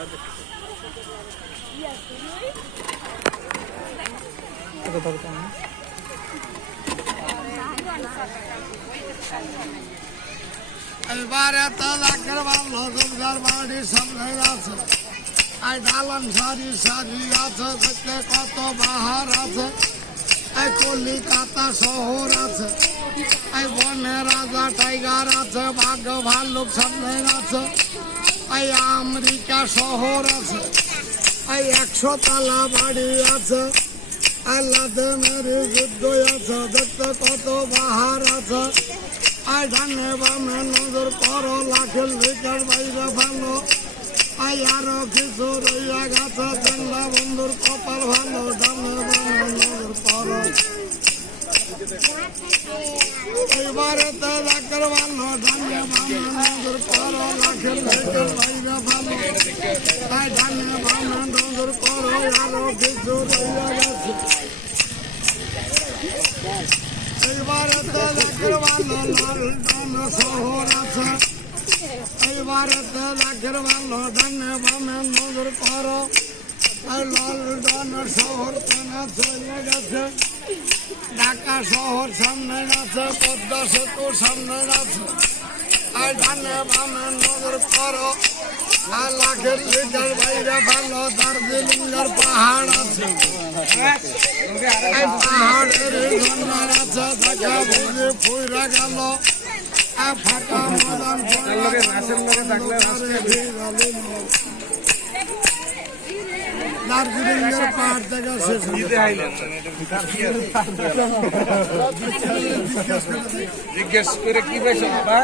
এবারে তো লাখের ভালো রোজগার বাড়ির সামনে আছে, এই দালান সারি সারি আছে, দেখতে কত বাহার আছে, এই কলিকাতা শহর আছে, এই বনে রাজা টাইগার আছে, বাঘ ভাল্লুক সামনে আছে, এই আমেরিকা শহর আছে, এই 100 তলা বাড়ি আছে, আল্লাদের যুদ্ধ আছে, দেখতে কত বাহার আছে, এই ডানে বামে নজর করো, লাখের লিটার বাইরে ভালো, এই আরো কিছু রইয়া গেছে, চেঙ্গা বন্ধুর কপাল ভালো, ডানে বামে নজর করো। এবারে তো লাখের ভালো, ডানে বামে নজর করো, লাখের লিটার বাইরে ভালো, এই ডানে বামে নজর করো, আরো কিছু রইয়া গেছে। এইবারে তো লাখের ভালো, লালটন শহর আছে, এইবারে তো লাখের ভালো, ডানে বামে নজর করো, এই লালটন শহর কেনা চলে গেছে, ঢাকা শহর সামনে আছে, পদ্মা সেতু সামনে আছে, এই ডানে বামে নজর করো, আর লাখের লিটার বাইরে ভালো, দার্জিলিংয়ের পাহাড় আছে, এই পাহাড়ের ঝর্ণার আছে, দেখা বুঝে ফুইরা গেল, ফাঁকা ময়দান দার্জিলিংয়ের পাহাড় থেকে শেষ জিজ্ঞেস করে কি পাইছো বাবা?